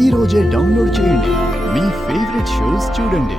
ఈ రోజే డౌన్లోడ్ చేయండి. మీ ఫేవరెట్ షోస్ చూడండి.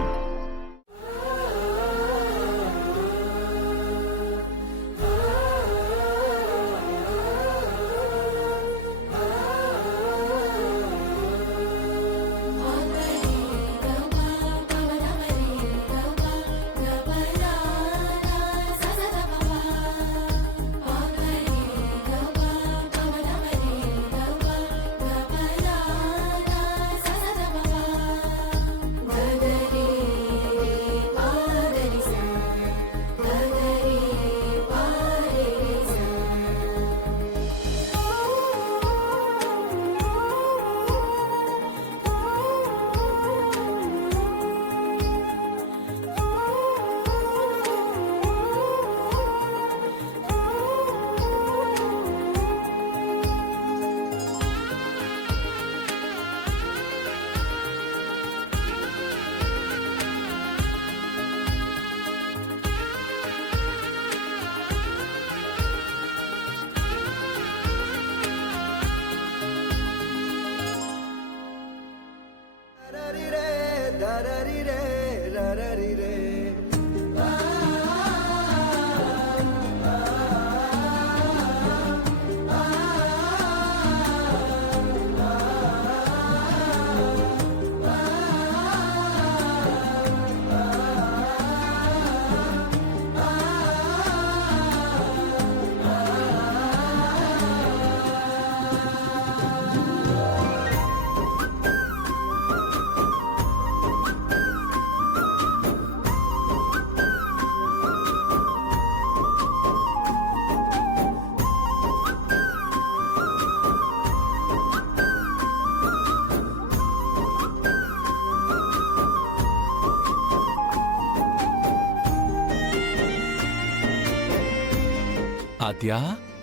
ఆద్యా,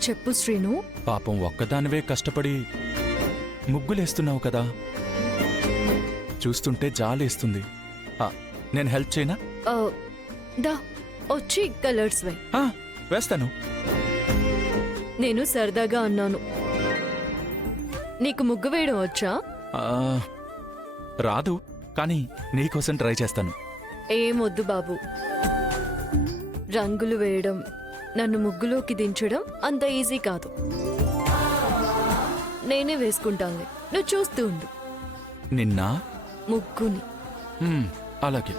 చెప్పు శ్రీను. పాపం ఒక్కదానివే కష్టపడి ముగ్గులేస్తున్నావు కదా, చూస్తుంటే జాలేస్తుంది. నేను హెల్ప్ చేయనా? దా వచ్చి కలర్స్ వై. వేస్తాను. నేను సరదాగా అన్నాను. నీకు ముగ్గు వేయడం వచ్చా? రాదు, కానీ నీకోసం ట్రై చేస్తాను. ఏమొద్దు బాబు. రంగులు వేయడం, నన్ను ముగ్గులోకి దించడం అంత ఈజీ కాదు. నేనే వేసుకుంటాను, నువ్వు చూస్తూ ఉండు. నిన్నా? ముగ్గుని. అలాగే.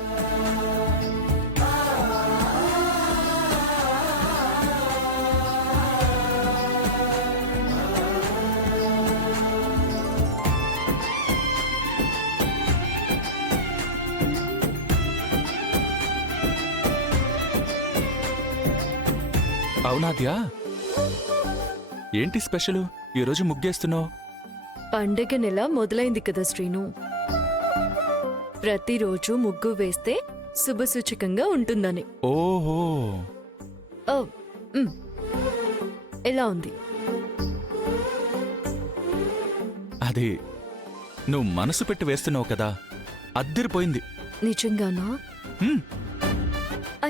అవునాద్యా, ఏంటి స్పెషల్ ఈరోజు ముగ్గేస్తున్నావు? పండగ నెల మొదలైంది కదా శ్రీను. ప్రతిరోజు ముగ్గు వేస్తే శుభసూచకంగా ఉంటుందని. ఓహో, ఎలా ఉంది? అది నువ్వు మనసు పెట్టి వేస్తున్నావు కదా, అద్దిరిపోయింది. నిజంగానా?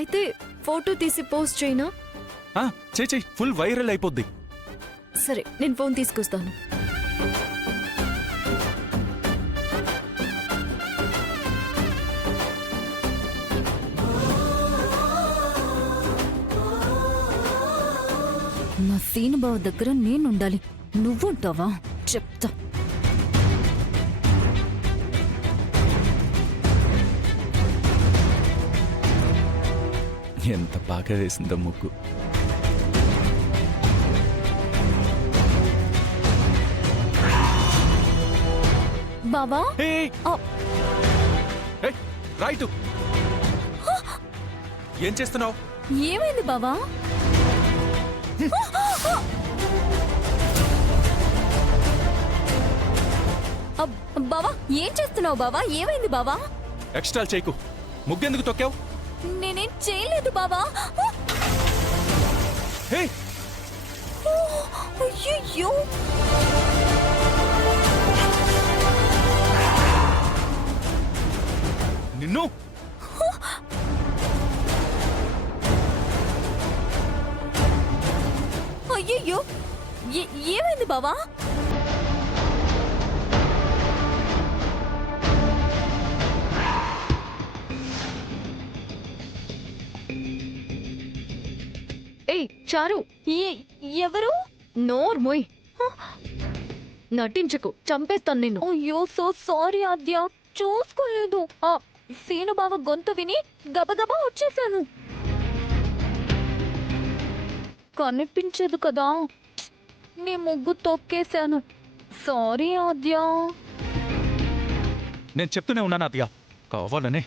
అయితే ఫోటో తీసి పోస్ట్ చేయనా? చేయి, ఫుల్ వైరల్ అయిపోద్ది. సరే, నేను ఫోన్ తీసుకొస్తాను. నా సీనుబావ దగ్గర నేనుండాలి, నువ్వుంటావా? చెప్తా. ఎంత బాగా వేసిందో ముగ్గు. బావా, రైట్. ఏం చేస్తున్నావు? ఏమైంది బావా? బావా, ఏం చేస్తున్నావు బావా? ఏమైంది బావా? ఎక్స్ట్రా చేయకు. ముగ్గెందుకు తొక్కావు? నేనేం చేయలేదు బావా. అయ్యో, నిన్ను. అయ్యయ్యో, ఏమైంది బావా? చారు ఎవరు? నోర్మోయ్ నటించకు, చంపేస్తాను నిన్ను. అయ్యో సో సారీ ఆద్య, చూసుకోలేదు. సీను బావ గొంతు విని గబగబా వచ్చేసాను. కనిపించదు కదా, నీ ముగ్గు తొక్కేశాను. సారీ ఆద్య. నేను చెప్తూనే ఉన్నాను అదిగా, కావాలనే.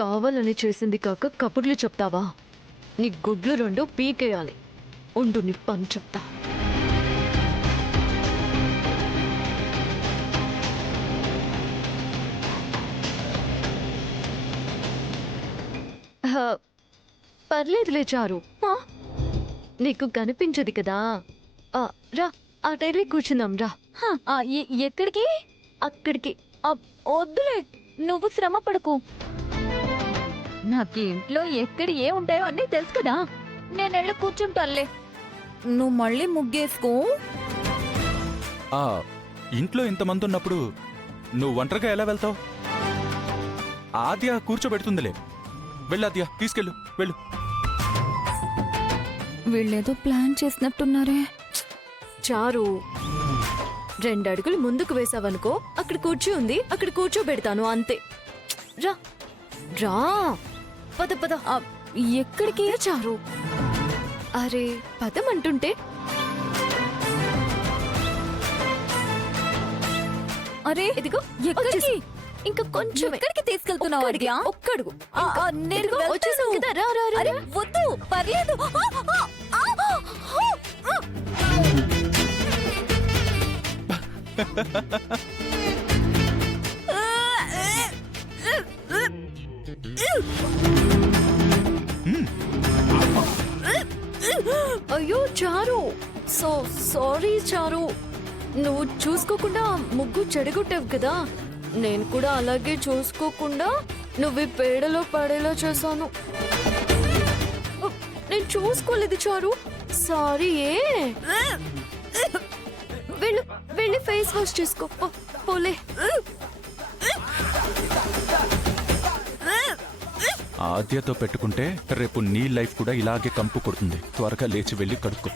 కావాలని చేసింది కాక కబుర్లు చెప్తావా? నీ గుడ్లు రెండు పీకేయాలి. ఉండు, నీ పని చెప్తా. పర్లేదులే చారు, నీకు కనిపించదు కదా. రా, ఆ టైర్లో కూర్చుందాం రా. ఎక్కడికి? అక్కడికి. వద్దులే, నువ్వు శ్రమ పడకు. నాకు ఇంట్లో ఎక్కడ ఏ ఉంటాయో అన్నీ తెలుసు కదా, నేను వెళ్ళి కూర్చుంటానులే. నువ్వు మళ్ళీ ముగ్గేసుకో. ఆ ఇంట్లో ఇంతమంది ఉన్నప్పుడు నువ్వు ఒంటరిగా ఎలా వెళ్తావు? ఆద్య కూర్చోబెడుతుందిలే. వెళ్ళు ఆద్య, తీసుకెళ్ళు, వెళ్ళు. వీళ్ళేదో ప్లాన్ చేసినట్టున్నారే. చారు, 2 అడుగులు ముందుకు వేసావనుకో, అక్కడ కూర్చో ఉంది, అక్కడ కూర్చోబెడతాను అంతే. రా రా, పద పద. ఎక్కడికి? చారు, అరే పదమంటుంటే. అరే ఇదిగో ఎక్కడికి? ఇంకా కొంచెం ఎక్కడికి తీసుకెళ్తున్నావు ఆద్య? ఒక్కడుగు. నేను ఇదిగో, వెళ్తాను. వచ్చేసాం కదా, రా రా రా, అరే రా. వద్దు, పర్లేదు. అయ్యో చారు, సారీ చారు. నువ్వు చూసుకోకుండా ముగ్గు చెడగొట్టావు కదా, నేను కూడా అలాగే చూసుకోకుండా నువ్వు ఈ పేడలో పడేలా చేశాను. నేను చూసుకోలేదు చారు, సారీ. వెళ్ళి ఫేస్ వాష్ చేసుకో, పోలే. ఆద్యతో పెట్టుకుంటే రేపు నీ లైఫ్ కూడా ఇలాగే కంపు కొడుతుంది. త్వరగా లేచి వెళ్ళి కడుక్కో.